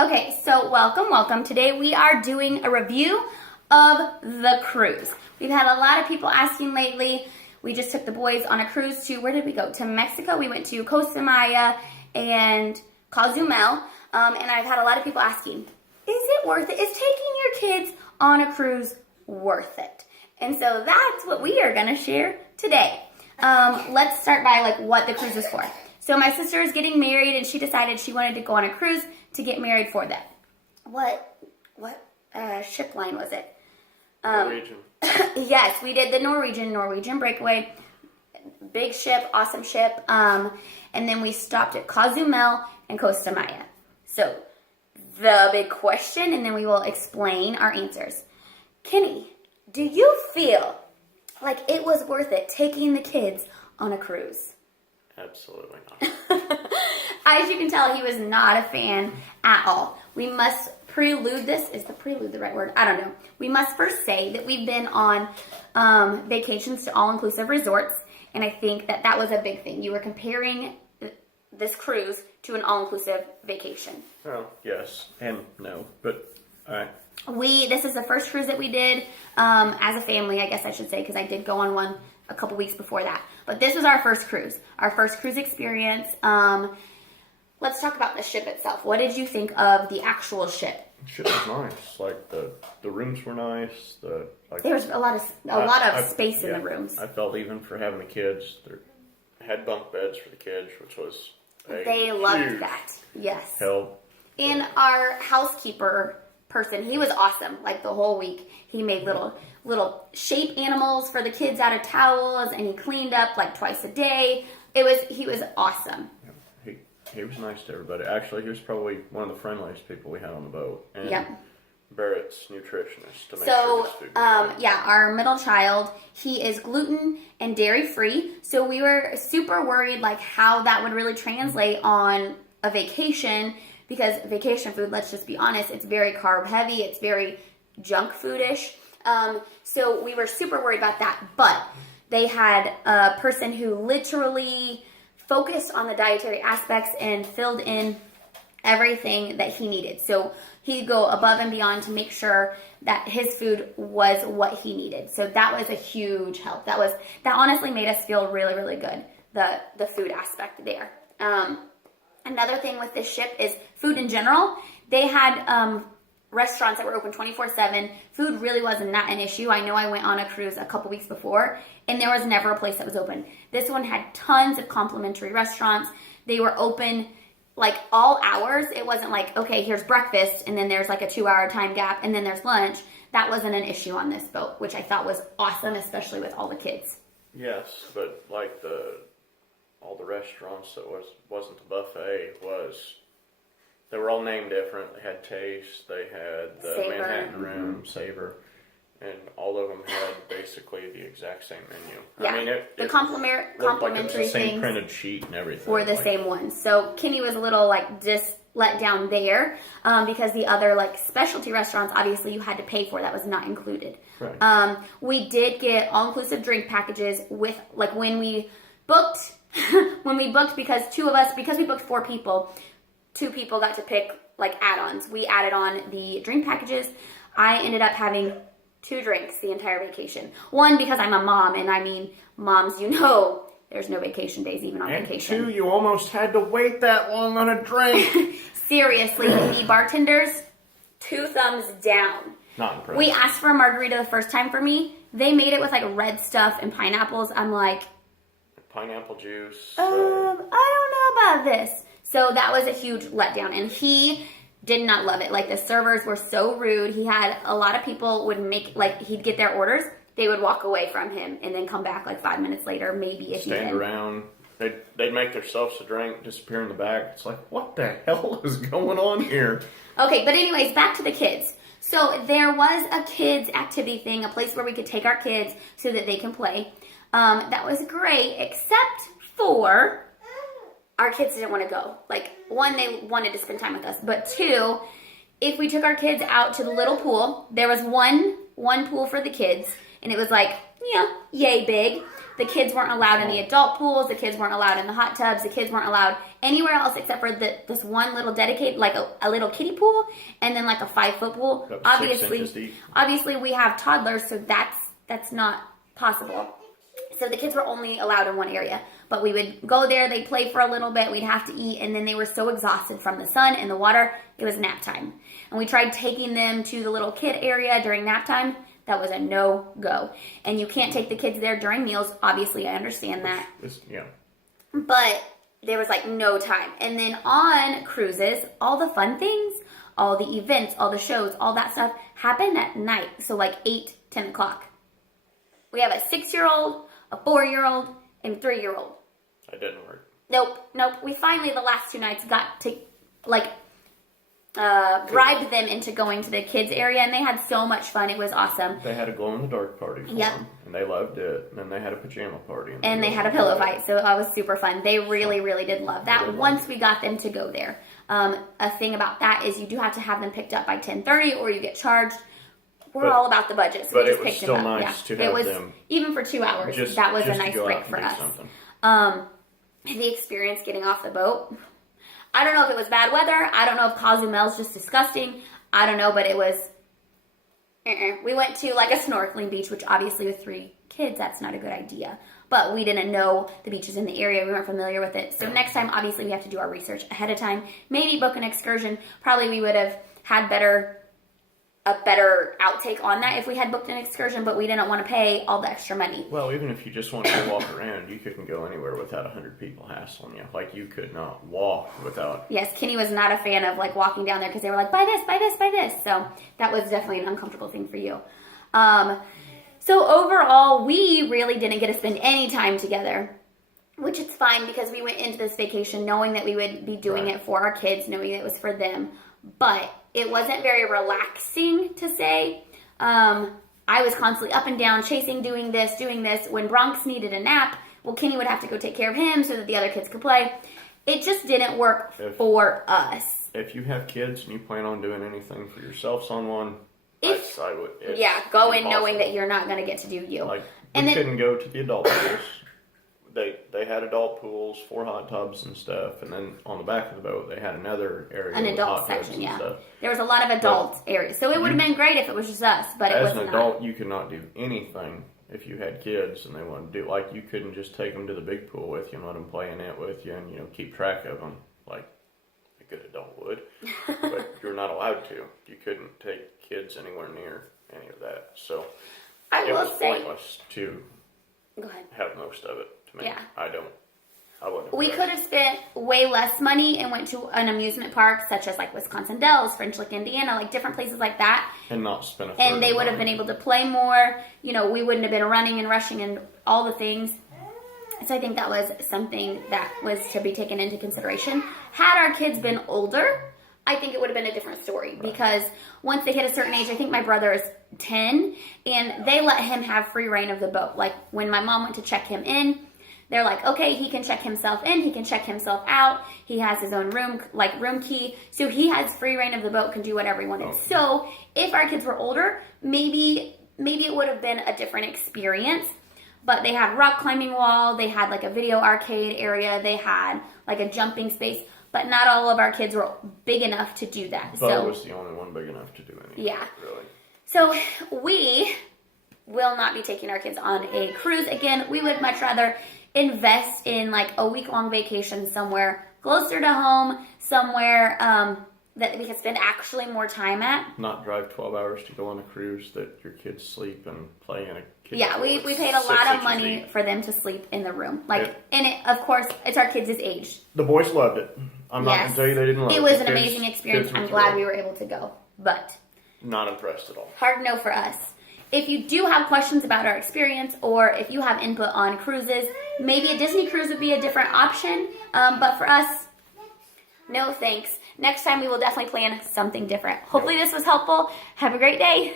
Okay, so welcome. Today we are doing a review of the cruise. We've had a lot of people asking lately. We just took the boys on a cruise to, where did we go? To Mexico. We went to Costa Maya and Cozumel. And I've had a lot of people asking, is it worth it? Is taking your kids on a cruise worth it? And so that's what we are going to share today. Let's start by what the cruise is for. So my sister is getting married and she decided she wanted to go on a cruise to get married for that. What ship line was it? Norwegian. Yes, we did the Norwegian Breakaway. Big ship, awesome ship. And then we stopped at Cozumel and Costa Maya. So the big question, and then we will explain our answers. Kenny, do you feel like it was worth it taking the kids on a cruise? Absolutely not. As you can tell, he was not a fan at all. We must prelude this. Is the prelude the right word? I don't know. We must first say that we've been on vacations to all-inclusive resorts, and I think that was a big thing. You were comparing this cruise to an all-inclusive vacation. Oh, yes and no, but all right. This is the first cruise that we did as a family, I guess I should say, because I did go on one a couple weeks before that. But this was our first cruise experience. Let's talk about the ship itself. What did you think of the actual ship? The ship was nice. The rooms were nice. There was a lot of space in the rooms. I felt even for having the kids, they had bunk beds for the kids, which was they loved that. Yes. Help. And our housekeeper person, he was awesome. The whole week, he made little shape animals for the kids out of towels, and he cleaned up twice a day. He was awesome. He was nice to everybody. Actually, he was probably one of the friendliest people we had on the boat. And yep. Barrett's nutritionist to make sure his food was right. Our middle child, he is gluten and dairy free. So we were super worried how that would really translate on a vacation, because vacation food, let's just be honest, it's very carb heavy. It's very junk foodish. So we were super worried about that. But they had a person who literally focused on the dietary aspects and filled in everything that he needed. So he'd go above and beyond to make sure that his food was what he needed. So that was a huge help. That honestly made us feel really, really good, the food aspect there. Another thing with this ship is food in general. They had restaurants that were open 24/7. Food really wasn't an issue. I know I went on a cruise a couple weeks before, and there was never a place that was open. This one had tons of complimentary restaurants. They were open all hours. It wasn't okay, here's breakfast, and then there's a 2-hour time gap, and then there's lunch. That wasn't an issue on this boat, which I thought was awesome, especially with all the kids. Yes, but all the restaurants that wasn't the buffet they were all named different. They had Taste, they had the Savor. Manhattan Room, Savor, and all of them had basically the exact same menu. Yeah, I mean, the looked complimentary the same things printed sheet and everything. were the same ones. So Kenny was a little just let down there because the other specialty restaurants, obviously you had to pay for. That was not included. Right. We did get all-inclusive drink packages with when we booked because we booked 4 people. 2 people got to pick add-ons. We added on the drink packages. I ended up having 2 drinks the entire vacation. One, because I'm a mom, and I mean, moms, there's no vacation days even on vacation. And 2, you almost had to wait that long on a drink. Seriously, the bartenders, 2 thumbs down. Not impressed. We asked for a margarita the first time for me. They made it with red stuff and pineapples. I'm pineapple juice. I don't know about this. So that was a huge letdown, and he did not love it. The servers were so rude. He had a lot of people would make, he'd get their orders, they would walk away from him and then come back 5 minutes later, maybe if stand around. They'd make themselves a drink, disappear in the back. It's what the hell is going on here? Okay, but anyways, back to the kids. So there was a kids activity thing, a place where we could take our kids so that they can play. That was great, except for our kids didn't want to go. 1, they wanted to spend time with us. But 2, if we took our kids out to the little pool, there was one pool for the kids, and it was yay big. The kids weren't allowed in the adult pools. The kids weren't allowed in the hot tubs. The kids weren't allowed anywhere else except for this one little dedicated, like a little kiddie pool, and then like a 5-foot pool. Up to 6 inches deep. Obviously we have toddlers, so that's not possible. So the kids were only allowed in one area. But we would go there, they'd play for a little bit, we'd have to eat, and then they were so exhausted from the sun and the water, it was nap time. And we tried taking them to the little kid area during nap time. That was a no-go. And you can't take the kids there during meals. Obviously, I understand that. Yeah. But there was like no time. And then on cruises, all the fun things, all the events, all the shows, all that stuff happened at night. So like 8, 10 o'clock. We have a 6-year-old, a 4-year-old, and a 3-year-old. That didn't work. Nope. We finally, the last 2 nights, got to, like, bribed them into going to the kids area, and they had so much fun. It was awesome. They had a glow-in-the-dark party for them, and they loved it. And then they had a pajama party. And they had a pillow fight, so that was super fun. They really, really did love that once we got them to go there. A thing about that is you do have to have them picked up by 10:30 or you get charged. We're all about the budget, so we just picked them up. But it was still nice to have them. Even for 2 hours, that was a nice break for us. The experience getting off the boat. I don't know if it was bad weather. I don't know if Cozumel's just disgusting. I don't know, but it was... We went to like a snorkeling beach, which obviously with 3 kids, that's not a good idea. But we didn't know the beaches in the area. We weren't familiar with it. So next time, obviously, we have to do our research ahead of time. Maybe book an excursion. Probably we would have had a better outtake on that if we had booked an excursion, but we didn't want to pay all the extra money. Well, even if you just wanted to walk around, you couldn't go anywhere without 100 people hassling you. Like, you could not walk without... Yes, Kenny was not a fan of, like, walking down there because they were like, buy this, buy this, buy this. So that was definitely an uncomfortable thing for you. So overall, we really didn't get to spend any time together, which is fine because we went into this vacation knowing that we would be doing it for our kids, knowing that it was for them. But it wasn't very relaxing to say. I was constantly up and down, chasing, doing this. When Bronx needed a nap, well, Kenny would have to go take care of him so that the other kids could play. It just didn't work for us. If you have kids and you plan on doing anything for yourselves on one, I would. Go in knowing that you're not going to get to do you. Like, we couldn't go to the adult pools. They had adult pools, 4 hot tubs and stuff, and then on the back of the boat they had another area, an adult section. There was a lot of adult areas, so it would have been great if it was just us, but it was not. As an adult, you could not do anything if you had kids and they wanted to do, like, you couldn't just take them to the big pool with you and let them play in it with you and keep track of them like a good adult would, but you're not allowed to. You couldn't take kids anywhere near any of that, so it was pointless to have most of it. To me, I wouldn't. We could have spent way less money and went to an amusement park such as like Wisconsin Dells, French Lick, Indiana, like different places like that. And not spend a And they would have been able to play more. We wouldn't have been running and rushing and all the things. So I think that was something that was to be taken into consideration. Had our kids been older, I think it would have been a different story. Because once they hit a certain age, I think my brother is 10, and they let him have free reign of the boat. Like when my mom went to check him in, they're like, okay, he can check himself in, he can check himself out, he has his own room key, so he has free reign of the boat, can do whatever he wanted. So if our kids were older, maybe it would have been a different experience. But they had rock climbing wall, they had like a video arcade area, they had like a jumping space, but not all of our kids were big enough to do that. Bud was the only one big enough to do anything. Yeah. Really. So we will not be taking our kids on a cruise again. We would much rather invest in like a week-long vacation somewhere closer to home, somewhere that we could spend actually more time at. Not drive 12 hours to go on a cruise that your kids sleep and play in a kitchen. Yeah, we paid a lot of money for them to sleep in the room. And of course, it's our kids' age. The boys loved it. I'm not going to tell you they didn't love it. It was an amazing experience. I'm glad we were able to go. But not impressed at all. Hard no for us. If you do have questions about our experience, or if you have input on cruises, maybe a Disney cruise would be a different option. But for us, no thanks. Next time we will definitely plan something different. Hopefully this was helpful. Have a great day.